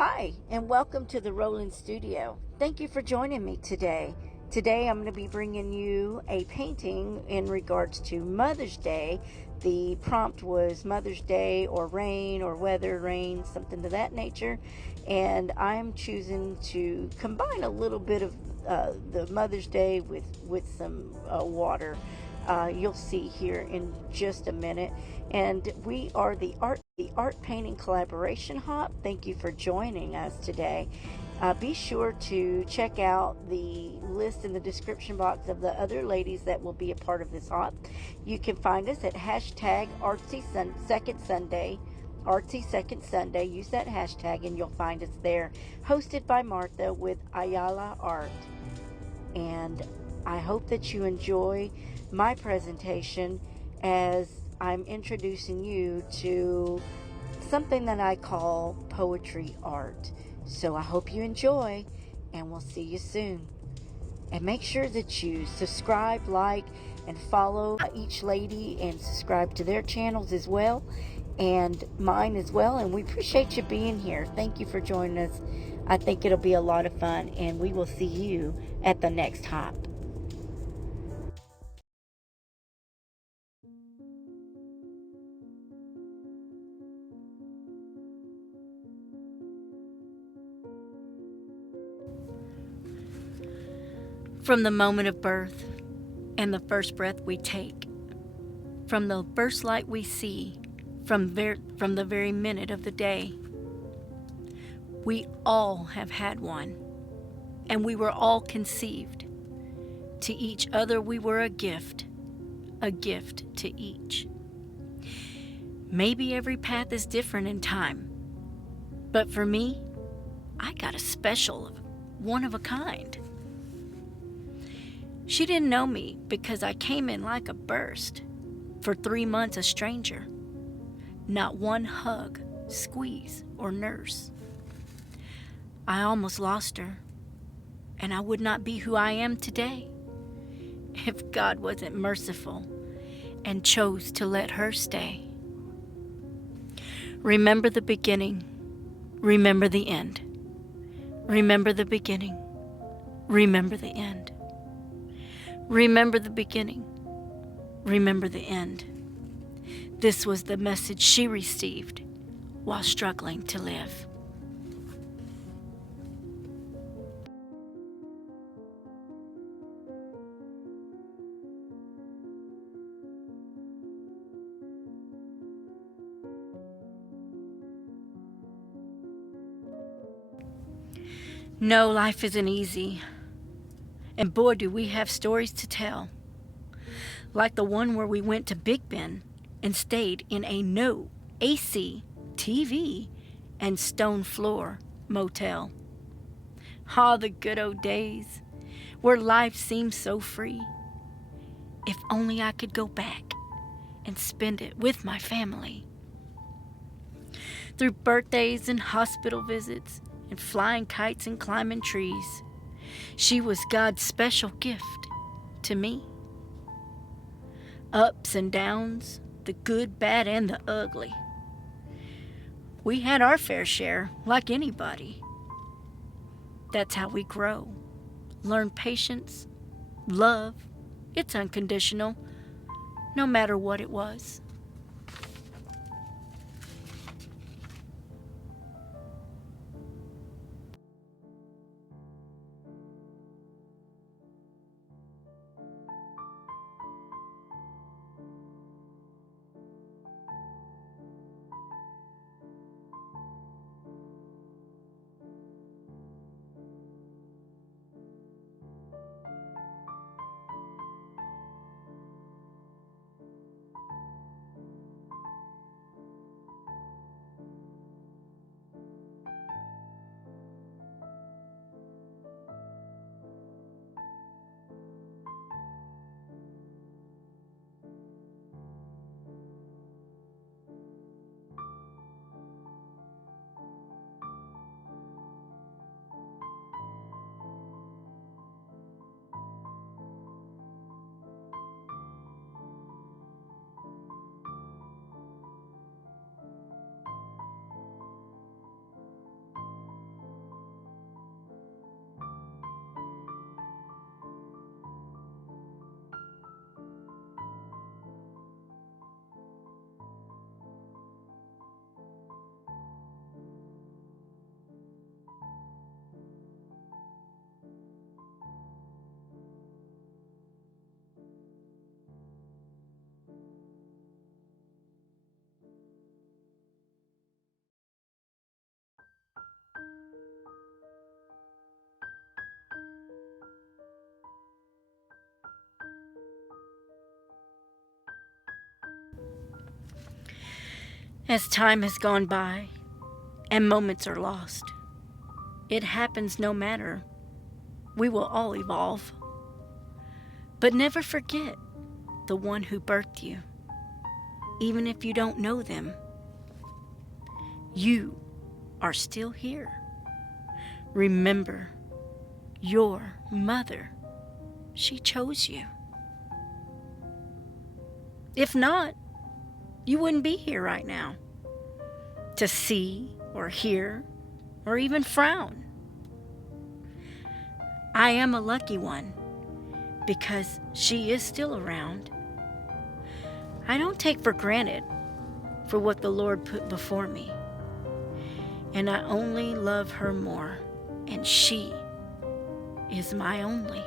Hi, and welcome to the Roland Studio. Thank you for joining me today. Today I'm going to be bringing you a painting in regards to Mother's Day. The prompt was Mother's Day or rain or weather, rain, something to that nature. And I'm choosing to combine a little bit of the Mother's Day with some water. You'll see here in just a minute. And we are the Art Painting Collaboration Hop. Thank you for joining us today. Be sure to check out the list in the description box of the other ladies that will be a part of this hop. You can find us at hashtag Second Sunday. Artsy Second Sunday. Use that hashtag and you'll find us there. Hosted by Martha with Ayala Art. And I hope that you enjoy my presentation as I'm introducing you to something that I call poetry art. So I hope you enjoy, and we'll see you soon. And make sure that you subscribe, like, and follow each lady and subscribe to their channels as well, and mine as well. And we appreciate you being here. Thank you for joining us. I think it'll be a lot of fun, and we will see you at the next hop. From the moment of birth and the first breath we take, from the first light we see, from the very minute of the day, we all have had one, and we were all conceived. To each other we were a gift to each. Maybe every path is different in time, but for me, I got a special, one of a kind. She didn't know me because I came in like a burst, for 3 months a stranger. Not one hug, squeeze, or nurse. I almost lost her, and I would not be who I am today if God wasn't merciful and chose to let her stay. Remember the beginning, remember the end. Remember the beginning, remember the end. Remember the beginning, remember the end. This was the message she received while struggling to live. No, life isn't easy. And boy, do we have stories to tell. Like the one where we went to Big Ben and stayed in a no AC, TV, and stone floor motel. Ah, the good old days where life seemed so free. If only I could go back and spend it with my family. Through birthdays and hospital visits and flying kites and climbing trees, she was God's special gift to me. Ups and downs, the good, bad, and the ugly. We had our fair share, like anybody. That's how we grow. Learn patience, love. It's unconditional, no matter what it was. As time has gone by and moments are lost, it happens no matter. We will all evolve. But never forget the one who birthed you, even if you don't know them. You are still here. Remember, your mother, she chose you. If not, you wouldn't be here right now to see or hear or even frown. I am a lucky one because she is still around. I don't take for granted for what the Lord put before me, and I only love her more, and she is my only.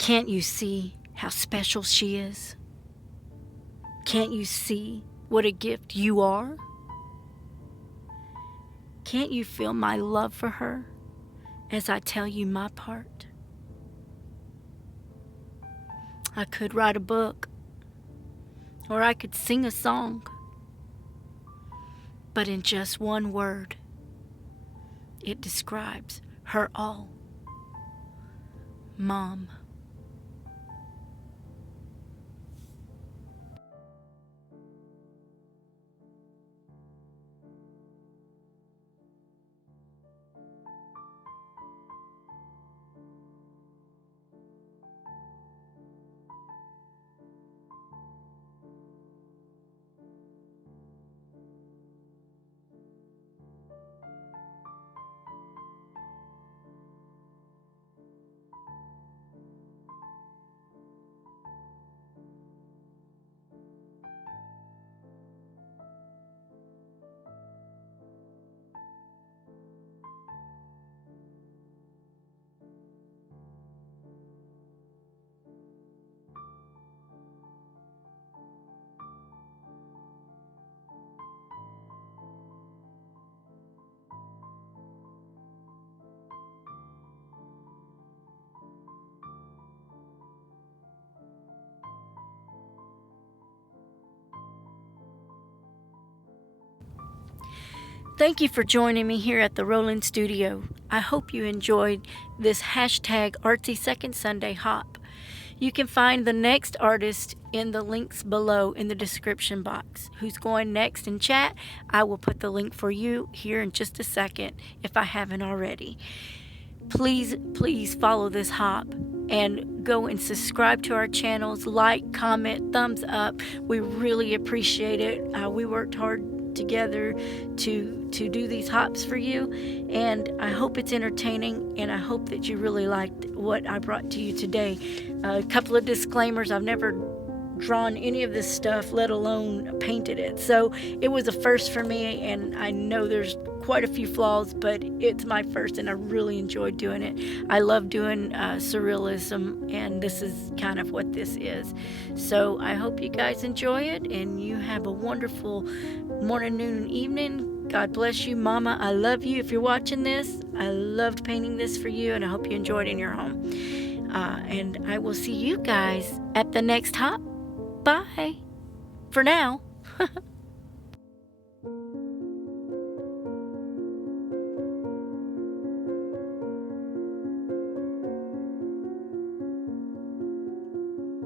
Can't you see how special she is? Can't you see what a gift you are? Can't you feel my love for her as I tell you my part? I could write a book, or I could sing a song, but in just one word, it describes her all. Mom. Thank you for joining me here at the Roland Studio. I hope you enjoyed this hashtag Artsy Second Sunday hop. You can find the next artist in the links below in the description box. Who's going next in chat? I will put the link for you here in just a second if I haven't already. Please follow this hop and go and subscribe to our channels, like, comment, thumbs up. We really appreciate it. We worked hard together to do these hops for you, and I hope it's entertaining, and I hope that you really liked what I brought to you today. A couple of disclaimers: I've never drawn any of this stuff, let alone painted it, so it was a first for me, and I know there's quite a few flaws, but it's my first and I really enjoyed doing it. I love doing surrealism, and this is kind of what this is. So I hope you guys enjoy it, and you have a wonderful morning, noon, and evening. God bless you. Mama, I love you. If you're watching this, I loved painting this for you, and I hope you enjoyed it in your home. And I will see you guys at the next hop. Bye for now.